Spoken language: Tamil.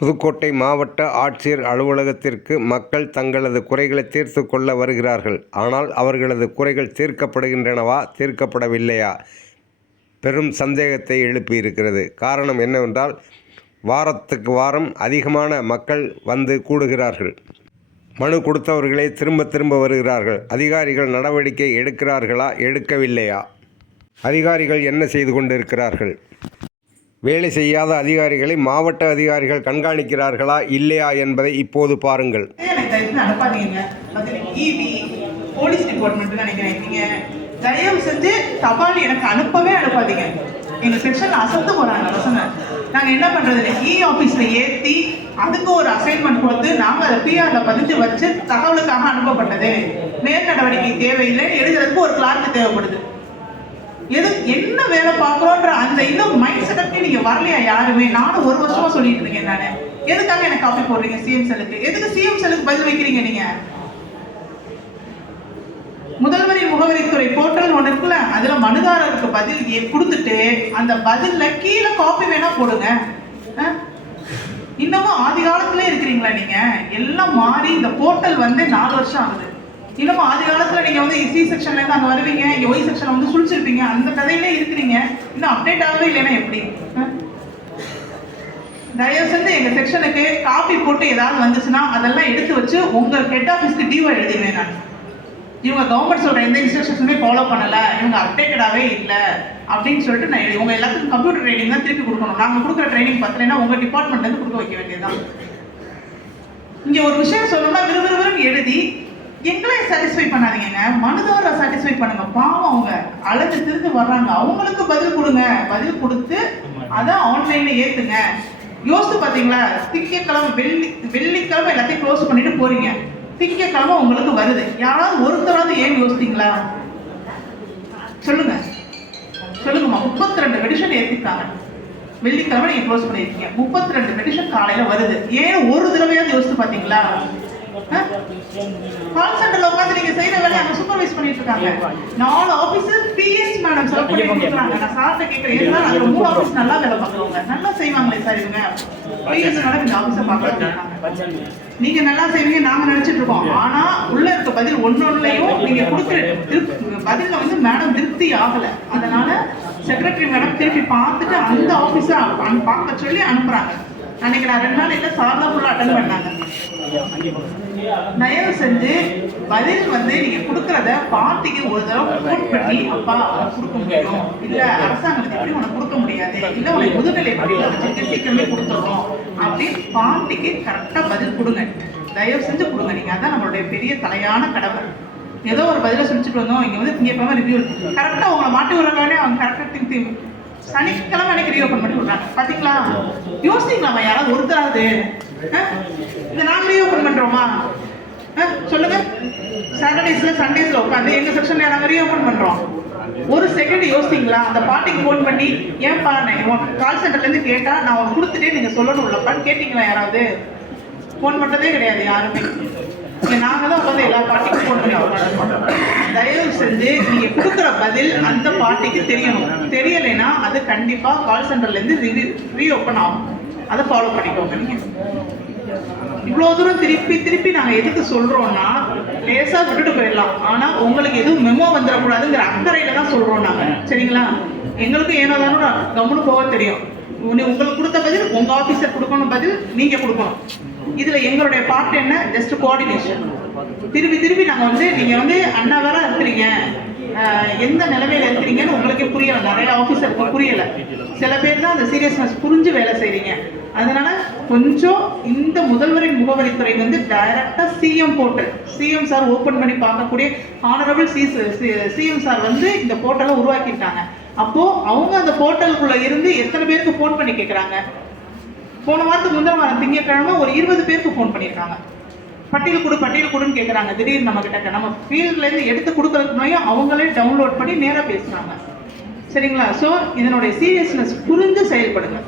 புதுக்கோட்டை மாவட்ட ஆட்சியர் அலுவலகத்திற்கு மக்கள் தங்களது குறைகளை தீர்த்து கொள்ள வருகிறார்கள். ஆனால் அவர்களது குறைகள் தீர்க்கப்படுகின்றனவா தீர்க்கப்படவில்லையா? பெரும் சந்தேகத்தை எழுப்பியிருக்கிறது. காரணம் என்னவென்றால் வாரத்துக்கு வாரம் அதிகமான மக்கள் வந்து கூடுகிறார்கள். மனு கொடுத்தவர்களே திரும்ப திரும்ப வருகிறார்கள். அதிகாரிகள் நடவடிக்கை எடுக்கிறார்களா எடுக்கவில்லையா? அதிகாரிகள் என்ன செய்து கொண்டிருக்கிறார்கள்? வேலை செய்யாத அதிகாரிகளை மாவட்ட அதிகாரிகள் கண்காணிக்கிறார்களா இல்லையா என்பதை இப்போது பாருங்கள். எனக்கு செஞ்சு போலீஸ் டிபார்ட்மெண்ட் நினைக்கிறேன். நீங்க தயவு செஞ்சு தபால் எனக்கு அனுப்பவே அனுப்பாதீங்க. எங்க செக்ஷன்ல அசந்து போறாங்க பசங்க. நாங்க என்ன பண்றது? E இ ஆபீஸ்ல ஏத்தி அதுக்கு ஒரு அசைன்மெண்ட் கொடுத்து நாங்க அதை பிஆர்ல பதிஞ்சு வச்சு தகவலுக்காக அனுப்பப்பட்டது. மேல் நடவடிக்கை தேவையில்லை. எழுதுறதுக்கு ஒரு கிளார்க்கு தேவைப்படுது. எது என்ன வேலை பார்க்குறோன்ற அந்த இன்னும் மைண்ட் செட்டப்பே நீங்கள் வரலையா யாருமே? நானும் ஒரு வருஷமா சொல்லிட்டு இருக்கேன் நான். எதுக்காக எனக்கு காப்பி போடுறீங்க சிஎம் செலுக்கு எதுக்கு சிஎம் செலுக்கு பதில் வைக்கிறீங்க நீங்க? முதல்வரின் முகவரித்துறை போர்ட்டல் ஒன்று இருக்குல்ல அதுல மனுதாரருக்கு பதில் கொடுத்துட்டு அந்த பதில்ல கீழே காப்பி வேணா போடுங்க. இன்னமும் ஆதி காலத்திலே இருக்கிறீங்களா நீங்க? எல்லாம் மாறி இந்த போர்ட்டல் வந்து நாலு வருஷம் ஆகுது. இன்னும் ஆதி காலத்துல நீங்க வந்து சி செக்ஷன்ல இருந்து அங்க வருவீங்க ஒய் செக்ஷன்ல வந்து சுழிச்சிருப்பீங்க அந்த கதையிலே இருக்கிறீங்க இன்னும் அப்டேட் ஆகவே இல்லைன்னா எப்படி தயவு செஞ்சு எங்க செக்ஷனுக்கு காப்பி போட்டு ஏதாவது வந்துச்சுன்னா அதெல்லாம் எடுத்து வச்சு உங்க ஹெட் ஆஃபீஸ்க்கு டியூ எழுதிடுவேன் நான் இவங்க கவர்மெண்ட் சொல்ற எந்த இன்ஸ்ட்ரக்ஷன்ஸுமே ஃபாலோ பண்ணல இவங்க அப்டேட்டடாவே இல்லை அப்படின்னு சொல்லிட்டு நான் எழுதி- உங்க எல்லாத்துக்கும் கம்ப்யூட்டர் ட்ரைனிங் தான் திருப்பி கொடுக்கணும் நாங்க கொடுக்குற ட்ரைனிங் பார்த்தீங்கன்னா உங்க டிபார்ட்மெண்ட்லேருந்து கொடுக்க வைக்க வேண்டியதுதான் இங்க ஒரு விஷயம் சொல்லணும்னா விறுவிறுவிறுன்னு எழுதி எங்களை சாட்டிஸ்ஃபை பண்ணாதீங்க. மனதோட சாட்டிஸ்ஃபை பண்ணுங்க. பாவம் அவங்க. அழகு திருந்து வர்றாங்க. அவங்களுக்கு பதில் கொடுங்க. பதில் கொடுத்து அதை ஆன்லைன்ல ஏத்துங்க. யோசித்து பாத்தீங்களா? திங்கக்கிழமை வெள்ளி வெள்ளிக்கிழமை எல்லாத்தையும் க்ளோஸ் பண்ணிட்டு போறீங்க. திங்கக்கிழமை உங்களுக்கு வருது. யாராவது ஒருத்தராவது ஏன் யோசித்தீங்களா? சொல்லுங்க. சொல்லுங்கம்மா. முப்பத்தி ரெண்டு மெடிஷன் ஏற்றிருக்காங்க வெள்ளிக்கிழமை நீங்க க்ளோஸ் பண்ணியிருக்கீங்க முப்பத்தி ரெண்டு மெடிஷன் காலையில வருது. ஏன் ஒரு தடவையாவது யோசித்து பாத்தீங்களா? கால் சென்டர்ல உட்காந்து நீங்க செய்யற வேலையை அங்க சூப்பர்வைஸ் பண்ணிட்டு இருக்காங்க. நாலு ஆபீசர் பிஎஸ் மேடம் செலக்ட் பண்ணி கொடுக்குறாங்க நான் சார்ட்ட கேட்கறேன். ஏன்னா நாங்க மூணு ஆபீஸ் நல்லா வேலை பார்க்குறவங்க. நல்லா செய்வாங்களே சார் இவங்க. பிஎஸ் மேடம் இந்த ஆபீஸை பார்க்கறாங்க நீங்க நல்லா செய்வீங்க நாங்க நினைச்சிட்டு இருக்கோம். ஆனா உள்ள இருக்க பதில் ஒன்னொன்னுலயும் நீங்க கொடுக்குற பதில்ல வந்து மேடம் திருப்தி ஆகல. அதனால செக்ரட்டரி மேடம் திருப்பி பார்த்துட்டு அந்த ஆபீஸை பார்க்க சொல்லி அனுப்புறாங்க. அன்னைக்கு நான் ரெண்டு நாள் இல்லை சார் தான் ஃபுல்லாக அட்டன் பண்ணாங்க. தயவு செஞ்சு பதில் வந்து நீங்க கொடுக்கறத பார்ட்டிக்கு ஒரு தடவை ஃபோன் பண்ணி அப்பா கொடுக்க முடியும்? இல்ல அரசாங்கத்துக்கு எப்படி உனக்கு கொடுக்க முடியாது? இல்ல உனக்கு முதுகலை படிக்க வச்சிருக்க சீக்கிரமே கொடுத்துறோம் அப்படின்னு பார்ட்டிக்கு கரெக்டா பதில் கொடுங்க. தயவு செஞ்சு கொடுங்க. நீங்க அதான் நம்மளுடைய பெரிய தலையான கடமை ஏதோ ஒரு பதில சொல்லிச்சுட்டு வந்தோம். இங்க வந்து திங்கக்கிழமை ரிவ்யூ கரெக்டா உங்களை மாட்டி விடுறக்கானே அவங்க கரெக்டா சனிக்கிழமை அன்னைக்கு ரீஓபன் பண்ணி விடுறாங்க. பாத்தீங்களா? யோசிங்களா யாராவது ஒருத்தராவது அஹ்? இதை நாங்களே ஓப்பன் பண்றோமா? சொல்லுங்க. சாட்டர்டேஸ்ல சண்டேஸ்ல உட்காந்து எங்க செக்ஷன்ல நாங்க ஓப்பன் பண்றோம். ஒரு செகண்ட் யோசிங்களா? அந்த பாட்டிக்கு ஃபோன் பண்ணி ஏன்பா நான் கால் சென்டர்ல இருந்து கேட்டா நான் உங்களுக்கு கொடுத்துட்டே நீங்க சொல்லணும் இல்லப்பான்னு கேட்டீங்களா யாராவது? ஃபோன் பண்ணதே கிடையாது யாருமே. இங்க நாங்க தான் உட்காந்து எல்லா பாட்டிக்கும் ஃபோன் பண்ணி தயவு செஞ்சு நீங்க கொடுக்குற பதில் அந்த பார்ட்டிக்கு தெரியணும். தெரியலைன்னா அது கண்டிப்பா கால் சென்டர்ல இருந்து ரீஓப்பன் ஆகும். அதை ஃபாலோ பண்ணிக்கோங்க. நீங்க இவ்வளவு தூரம் திருப்பி திருப்பி நாங்க எதுக்கு சொல்றோம்னா லேசா விட்டுட்டு போயிடலாம். ஆனா உங்களுக்கு எதுவும் மெமோ வந்துடக்கூடாதுங்கிற அக்கறையில தான் சொல்றோம் நாங்க. சரிங்களா? எங்களுக்கும் ஏனோ தானோ கம்முன்னு போக தெரியும். உங்களுக்கு கொடுத்த பதில் உங்க ஆபீசர் கொடுக்கணும் பதில் நீங்க கொடுக்கணும். இதுல எங்களுடைய பார்ட் என்ன? ஜஸ்ட் கோஆர்டினேஷன் திருப்பி திருப்பி நாங்க வந்து நீங்க வந்து அண்ணா வேற இருக்கிறீங்க எந்த நிலைமையில இருக்கிறீங்கன்னு உங்களுக்கே புரியல. நிறைய ஆஃபீஸருக்கு புரியல. சில பேர் தான் அந்த சீரியஸ்னஸ் புரிஞ்சு வேலை செய்றீங்க. அதனால கொஞ்சம் இந்த முதல்வரின் முகவரித்துறை வந்து டைரக்டா CM portal CM sir open பண்ணி பார்க்கக்கூடிய ஆனரபிள் சி சிஎம் சார் வந்து இந்த போர்ட்டலை உருவாக்கிட்டாங்க. அப்போ அவங்க அந்த போர்ட்டலுக்குள்ள இருந்து எத்தனை பேருக்கு ஃபோன் பண்ணி கேட்குறாங்க போன வாரத்துக்கு முந்தின வாரம் திங்கட்கிழமை ஒரு இருபது பேருக்கு ஃபோன் பண்ணியிருக்காங்க பட்டியல் கொடு பட்டியல் கொடுன்னு கேட்குறாங்க திடீர்னு நம்ம கிட்ட நம்ம ஃபீல்ட்லேருந்து எடுத்து கொடுக்கறதுக்கு அவங்களே டவுன்லோட் பண்ணி நேராக பேசுகிறாங்க சரிங்களா? ஸோ இதனுடைய சீரியஸ்னஸ் புரிஞ்சு செயல்படுங்க.